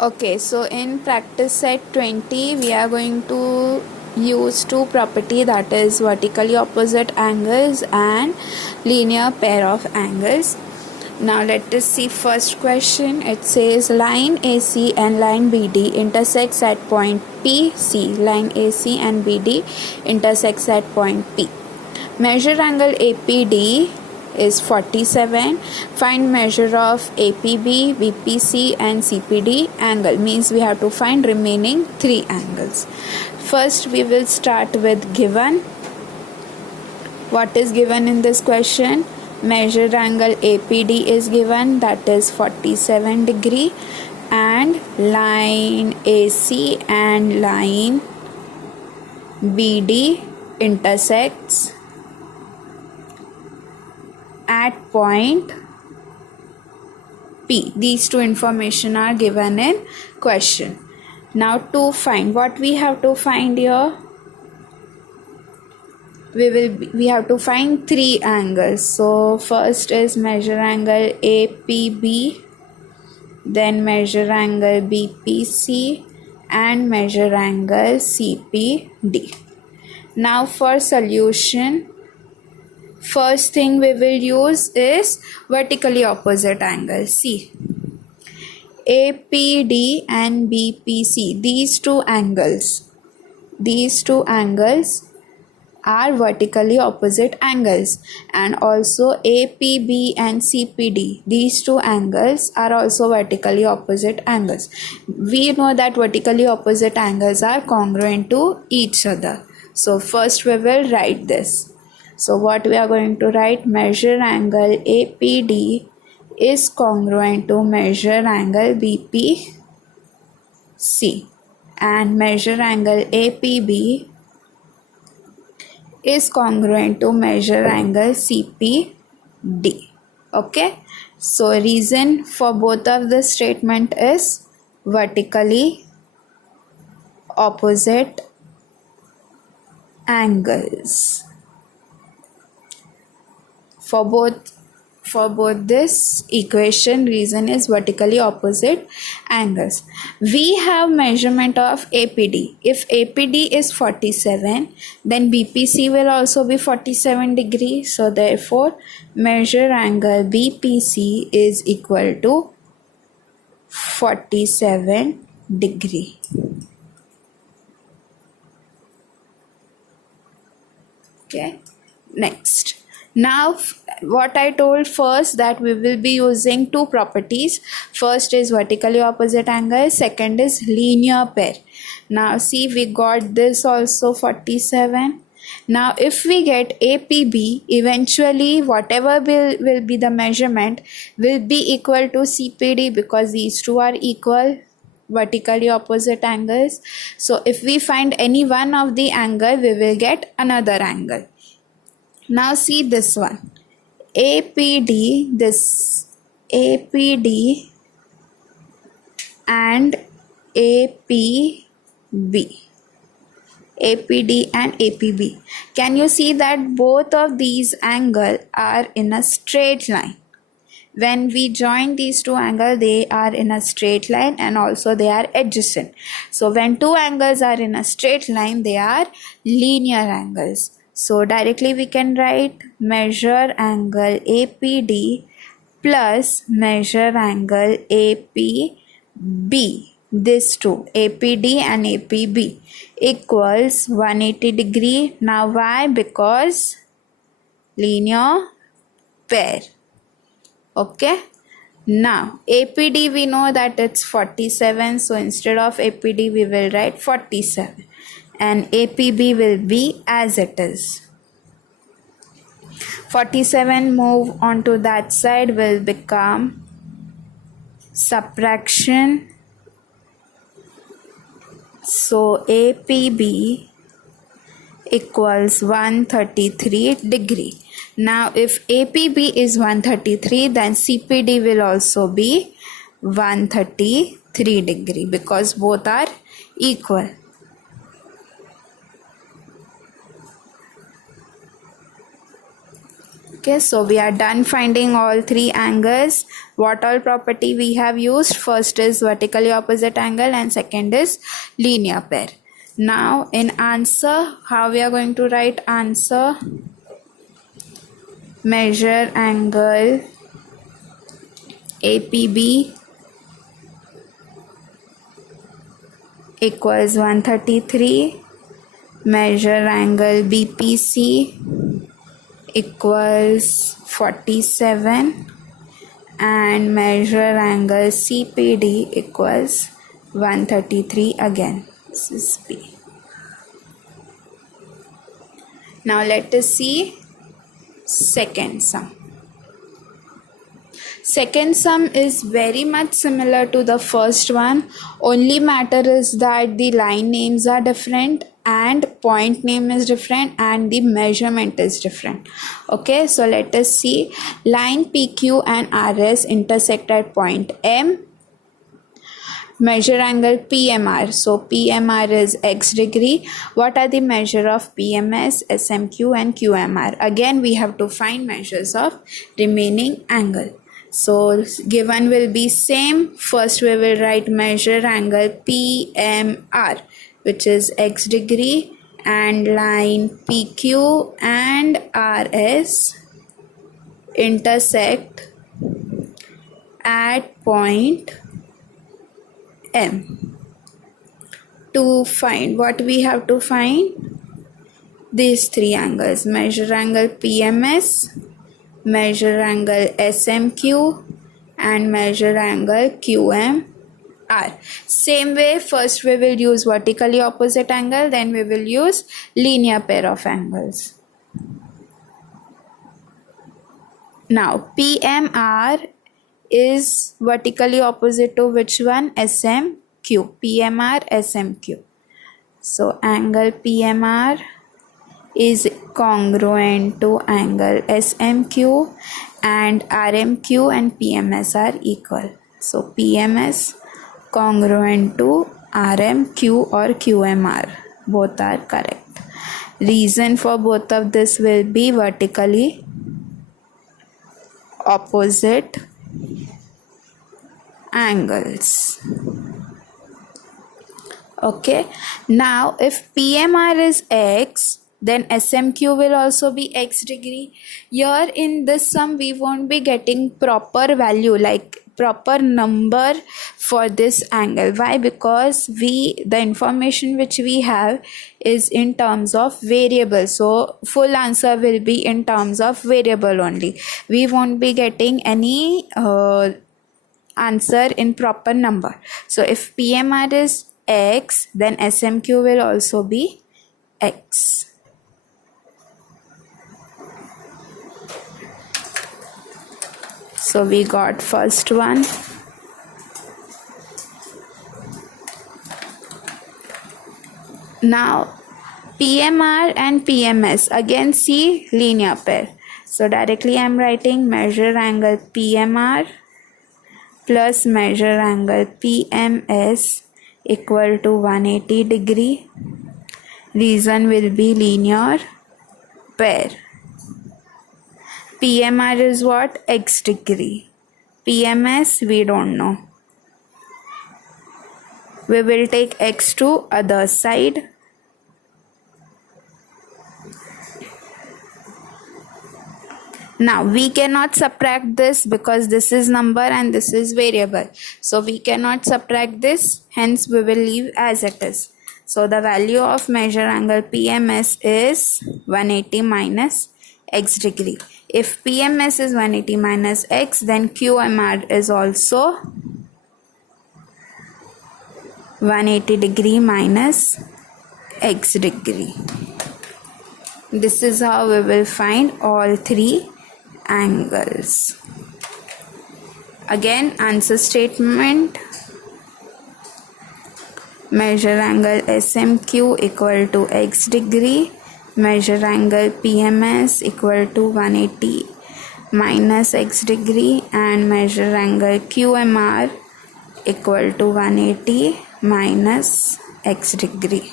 Okay, so in practice set 20 we are going to use two property, that is vertically opposite angles and linear pair of angles. Now let us see first question. It says line AC and line BD intersects at point PC. Line AC and BD intersects at point P. Measure angle APD is 47. Find measure of APB, VPC and CPD angle. Means we have to find remaining three angles. First we will start with given. What is given in this question? Measure angle APD is given, that is 47 degree, and line AC and line BD intersects at point P. These two information are given in question. Now to find, what we have to find here, we have to find three angles. So first is measure angle APB, then measure angle BPC and measure angle CPD. Now for solution, first thing we will use is vertically opposite angle. See, APD and BPC, these two angles are vertically opposite angles, and also APB and CPD, these two angles are also vertically opposite angles. We know that vertically opposite angles are congruent to each other. So first we will write this. So what we are going to write, measure angle APD is congruent to measure angle BPC, and measure angle APB is congruent to measure angle CPD. Okay, so reason for both of the statement is vertically opposite angles. For both this equation, reason is vertically opposite angles. We have measurement of APD. If APD is 47, then BPC will also be 47 degree. So therefore measure angle BPC is equal to 47 degree. Okay, next. Now what I told first, that we will be using two properties. First is vertically opposite angle, second is linear pair. Now see, we got this also 47. Now if we get APB, eventually whatever will be the measurement will be equal to CPD, because these two are equal, vertically opposite angles. So if we find any one of the angle, we will get another angle. Now see this one, APD, this APD and APB, APD and APB. Can you see that both of these angles are in a straight line? When we join these two angles, they are in a straight line and also they are adjacent. So when two angles are in a straight line, they are linear angles. So directly we can write measure angle APD plus measure angle APB. This two, APD and APB, equals 180 degree. Now why? Because linear pair. Okay. Now APD, we know that it's 47. So instead of APD we will write 47. And APB will be as it is. 47 move on to that side will become subtraction. So APB equals 133 degree. Now if APB is 133, then CPD will also be 133 degree, because both are equal. Okay, so we are done finding all three angles. What all property we have used? First is vertically opposite angle and second is linear pair. Now in answer, how we are going to write answer? Measure angle APB equals 133. Measure angle BPC equals 47 and measure angle CPD equals 133 again. This is B. Now let us see second sum. Second sum is very much similar to the first one. Only matter is that the line names are different and point name is different and the measurement is different. Okay, so let us see. Line PQ and RS intersect at point M. Measure angle PMR. So PMR is x degree. What are the measure of PMS, SMQ and QMR? Again, we have to find measures of remaining angle. So given will be same. First we will write measure angle PMR, which is x degree, and line PQ and RS intersect at point M. To find what we have to find? These three angles. Measure angle PMS, measure angle SMQ and measure angle QMR. Same way, first we will use vertically opposite angle, then we will use linear pair of angles. Now PMR is vertically opposite to which one? SMQ. PMR, SMQ. So angle PMR is congruent to angle SMQ and RMQ and PMS are equal. So PMS congruent to RMQ or QMR. Both are correct. Reason for both of this will be vertically opposite angles. Okay, now if PMR is x, then SMQ will also be x degree. Here in this sum we won't be getting proper value, like proper number for this angle. Why? Because the information which we have is in terms of variable, so full answer will be in terms of variable only. We won't be getting any answer in proper number. So if PMR is x, then SMQ will also be x. So we got first one. Now PMR and PMS, again see linear pair. So directly I am writing measure angle PMR plus measure angle PMS equal to 180 degree. Reason will be linear pair. PMR is what? X degree. PMS we don't know. We will take x to other side. Now we cannot subtract this because this is number and this is variable. So we cannot subtract this, hence we will leave as it is. So the value of measure angle PMS is 180 minus x degree. If PMS is 180 minus x, then QMR is also 180 degree minus x degree. This is how we will find all three angles. Again, answer statement. Measure angle SMQ equal to x degree. Measure angle PMS equal to 180 minus x degree and measure angle QMR equal to 180 minus x degree.